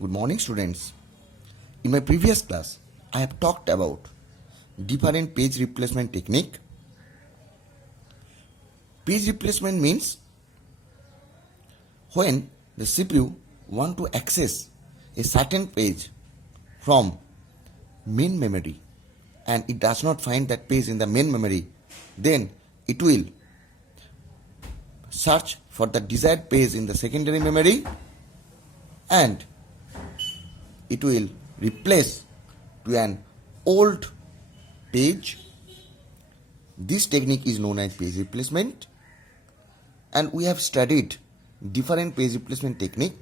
Good morning, students. In my previous class, I have talked about different page replacement technique. Page replacement means when the CPU want to access a certain page from main memory and it does not find that page in the main memory, then it will search for the desired page in the secondary memory and it will replace to an old page. This technique is known as page replacement, and we have studied different page replacement technique.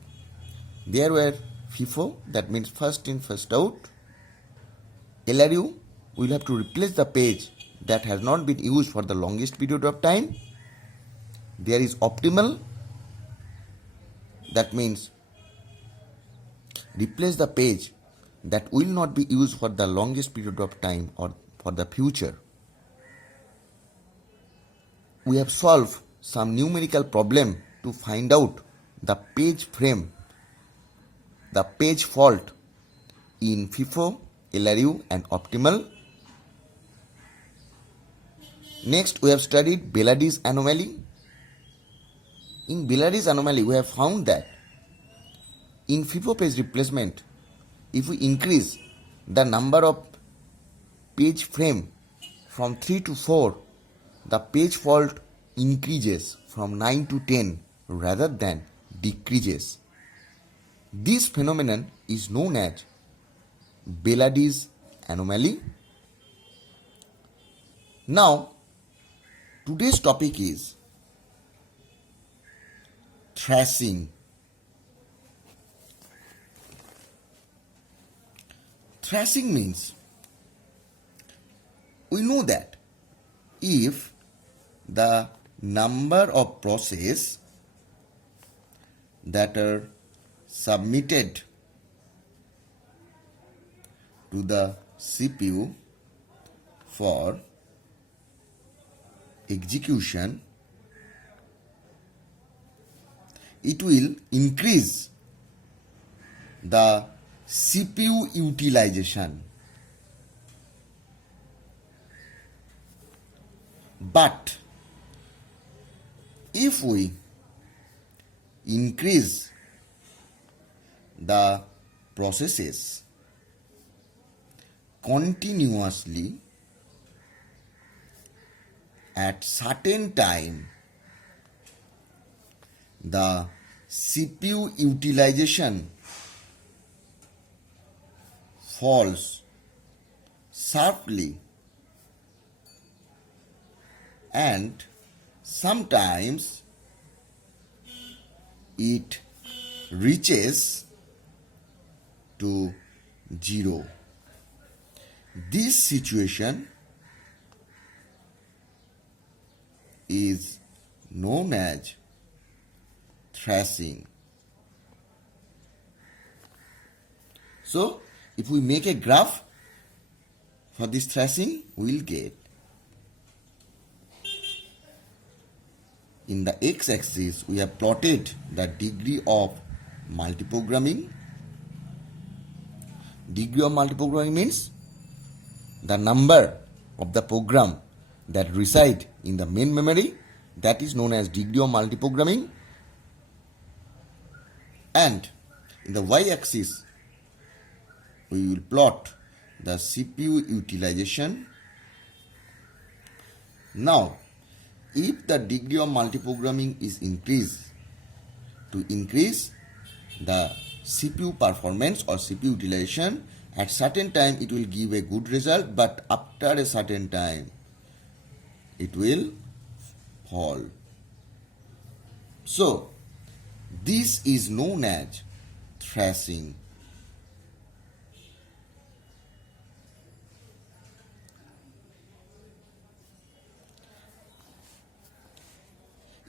There were FIFO, that means first in first out. LRU, we will have to replace the page that has not been used for the longest period of time. There is optimal, that means replace the page that will not be used for the longest period of time or for the future. We have solved some numerical problem to find out the page frame, the page fault in FIFO, LRU and optimal. Next, we have studied Beladi's anomaly. In Beladi's anomaly, we have found that in FIFO page replacement, if we increase the number of page frame from 3 to 4, the page fault increases from 9 to 10 rather than decreases. This phenomenon is known as Beladi's anomaly. Now, today's topic is thrashing. Thrashing means we know that if the number of processes that are submitted to the CPU for execution, it will increase the CPU utilization. But if we increase the processes continuously at certain time, the CPU utilization falls sharply and sometimes it reaches to 0. This situation is known as thrashing. So, if we make a graph for this thrashing, we will get in the x-axis we have plotted the degree of multiprogramming. Degree of multiprogramming means the number of the program that reside in the main memory, that is known as degree of multiprogramming. And in the y-axis we will plot the CPU utilization. Now, if the degree of multiprogramming is increased, to increase the CPU performance or CPU utilization, at certain time it will give a good result, but after a certain time it will fall. So, this is known as thrashing.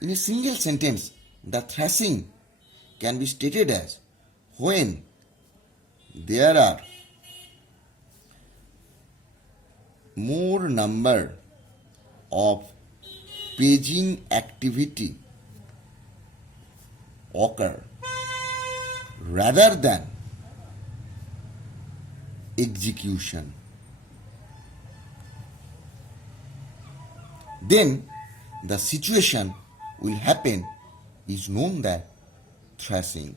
In a single sentence, the thrashing can be stated as when there are more number of paging activity occur rather than execution. Then the situation will happen is known as thrashing.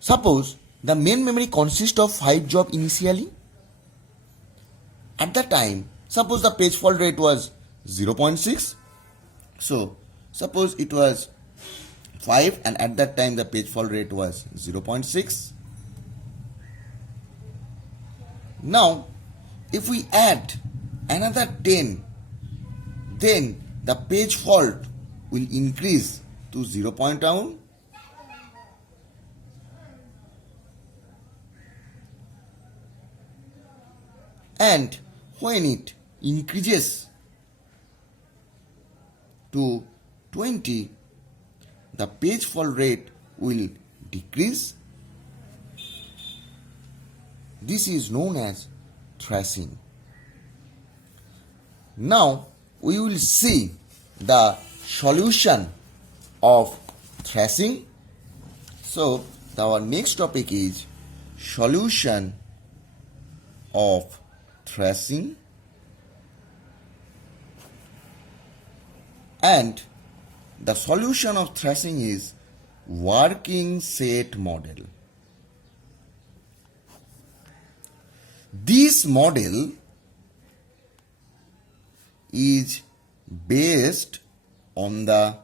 Suppose the main memory consists of 5 jobs initially. At that time, suppose the page fault rate was 0.6. So, suppose it was 5 and at that time the page fault rate was 0.6. Now, if we add another 10, then the page fault will increase to 0.1. And when it increases to 20, the page fault rate will decrease. This is known as thrashing. Now we will see the solution of thrashing. So our next topic is solution of thrashing, and the solution of thrashing is working set model. This model is based on the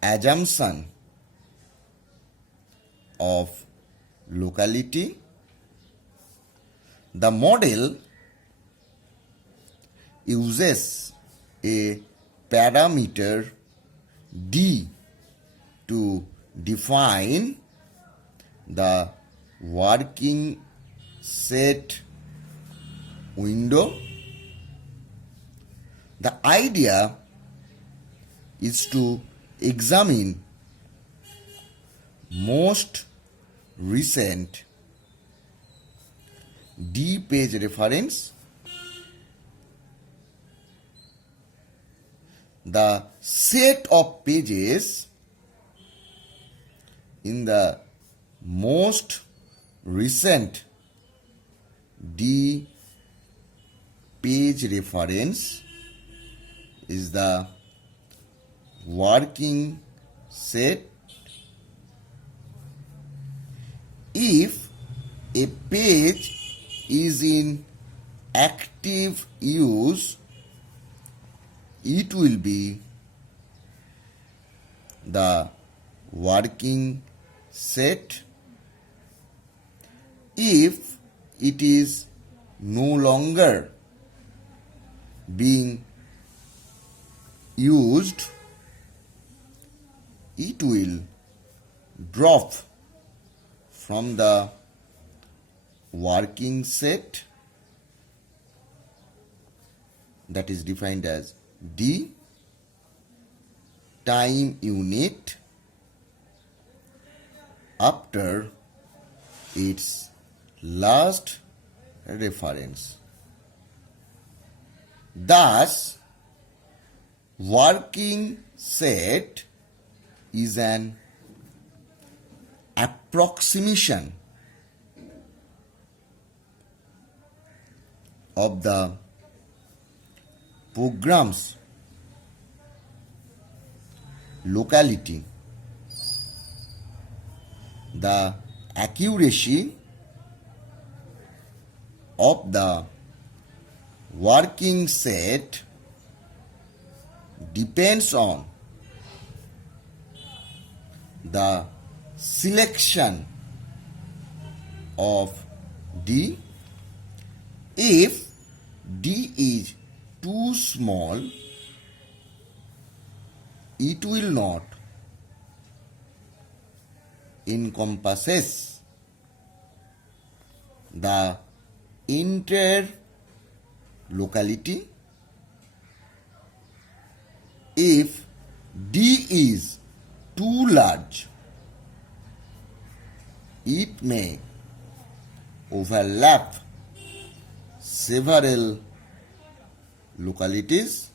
assumption of locality. The model uses a parameter D to define the working set window. The idea is to examine most recent D page reference, the set of pages in the most recent D page reference is the working set. If a page is in active use, it will be the working set. If it is no longer being used, it will drop from the working set, that is defined as D time unit after its last reference. Thus, working set is an approximation of the program's locality. The accuracy of the working set depends on the selection of D. If D is too small, it will not encompasses the entire locality. If D is too large, it may overlap several localities.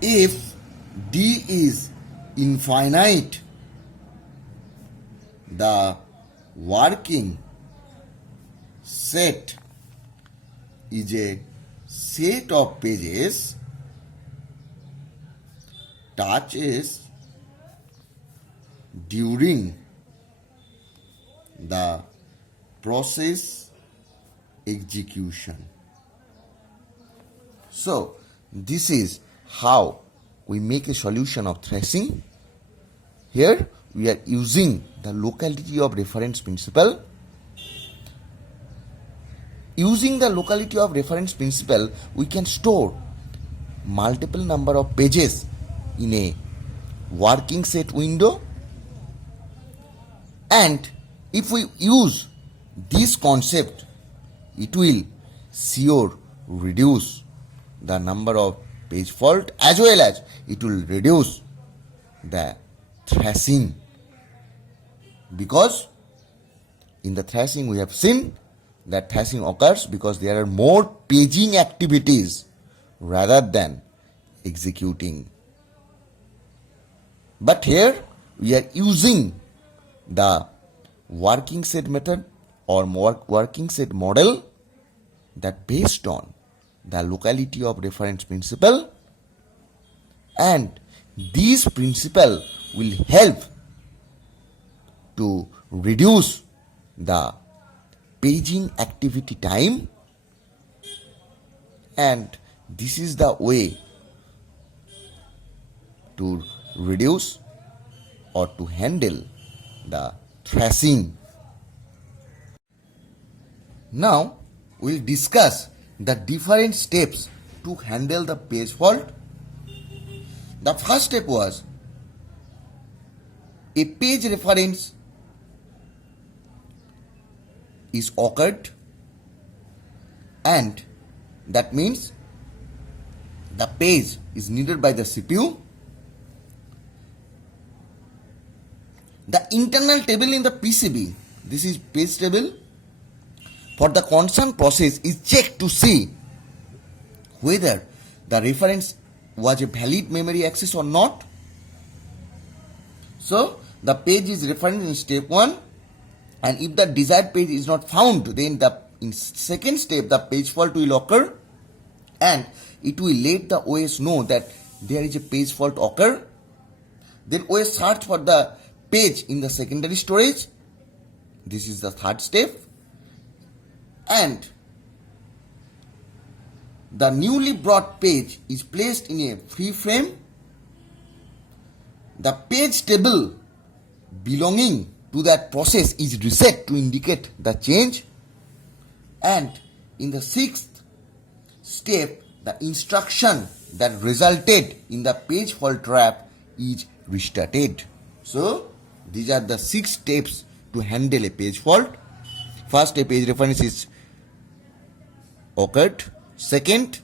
If D is infinite. The working set is a set of pages touches during the process execution. So, this is how we make a solution of thrashing. Here we are using the locality of reference principle. Using the locality of reference principle, we can store multiple number of pages in a working set window, and if we use this concept, it will sure reduce the number of page fault as well as it will reduce the thrashing, because in the thrashing we have seen that thrashing occurs because there are more paging activities rather than executing. But here we are using the working set method or working set model that based on the locality of reference principle, and this principle will help to reduce the paging activity time, and this is the way to reduce or to handle the thrashing. Now we'll discuss the different steps to handle the page fault. The first step was a page reference is occurred, and that means the page is needed by the CPU. The internal table in the PCB, this is page table, for the concerned process is checked to see whether the reference was a valid memory access or not. So the page is referenced in step 1, and if the desired page is not found, then in second step the page fault will occur, and it will let the OS know that there is a page fault occur. Then OS search for the page in the secondary storage. This is the third step, and the newly brought page is placed in a free frame. The page table belonging to that process is reset to indicate the change, and in the sixth step the instruction that resulted in the page fault trap is restarted. So these are the 6 steps to handle a page fault. First, a page reference is occurred. Second,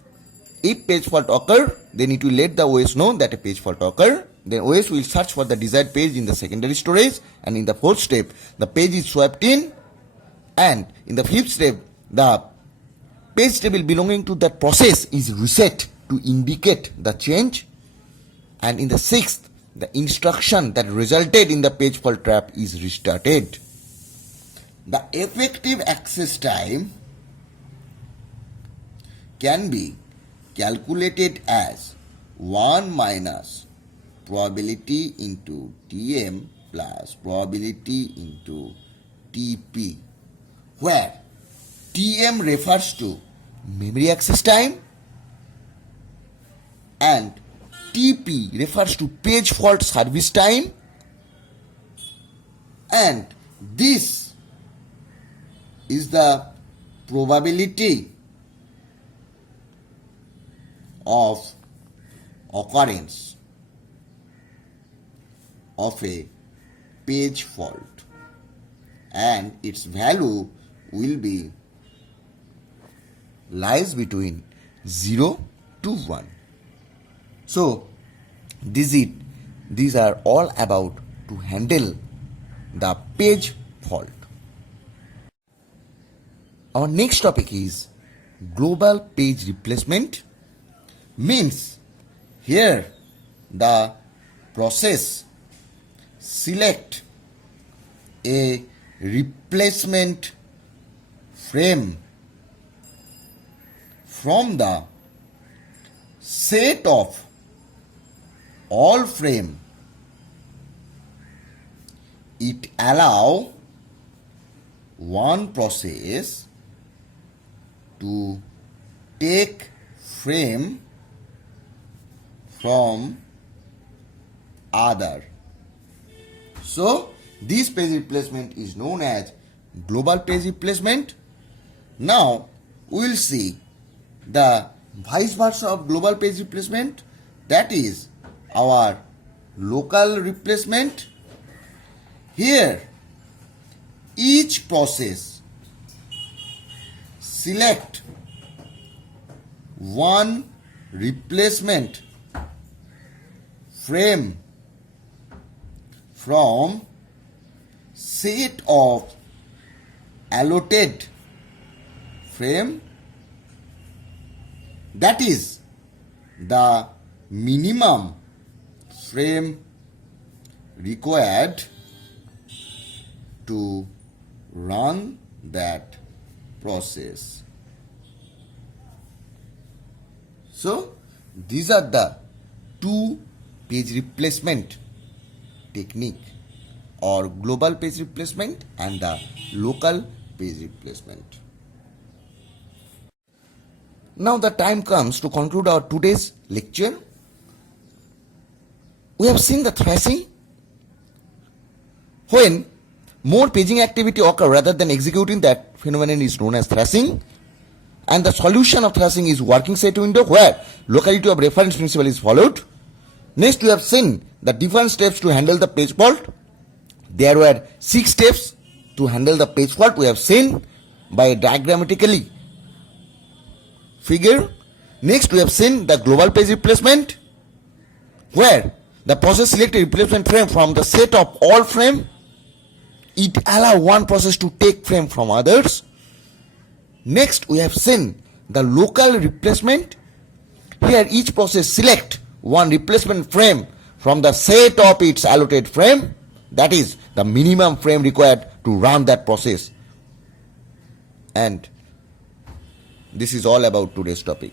if page fault occur, then it will let the OS know that a page fault occur. Then OS will search for the desired page in the secondary storage, and in the fourth step the page is swapped in, and in the fifth step the page table belonging to that process is reset to indicate the change, and in the sixth the instruction that resulted in the page fault trap is restarted. The effective access time can be calculated as 1 minus probability into Tm plus probability into Tp, where Tm refers to memory access time and Tp refers to page fault service time, and this is the probability of occurrence of a page fault, and its value will be lies between 0 to 1. So these are all about to handle the page fault. Our next topic is global page replacement. Means here the process select a replacement frame from the set of all frame, it allow one process to take frame from other. So this page replacement is known as global page replacement. Now we will see the vice versa of global page replacement, that is our local replacement. Here each process select one replacement frame from set of allotted frame, that is the minimum frame required to run that process. So these are the two page replacement technique, or global page replacement and the local page replacement. Now the time comes to conclude our today's lecture. We have seen the thrashing, when more paging activity occurs rather than executing, that phenomenon is known as thrashing. And the solution of thrashing is working set window, where locality of reference principle is followed. Next, we have seen the different steps to handle the page fault. There were 6 steps to handle the page fault. We have seen by diagrammatically figure. Next, we have seen the global page replacement, where the process select a replacement frame from the set of all frame. It allows one process to take frame from others. Next, we have seen the local replacement. Here each process select one replacement frame from the set of its allotted frame, that is the minimum frame required to run that process. And this is all about today's topic.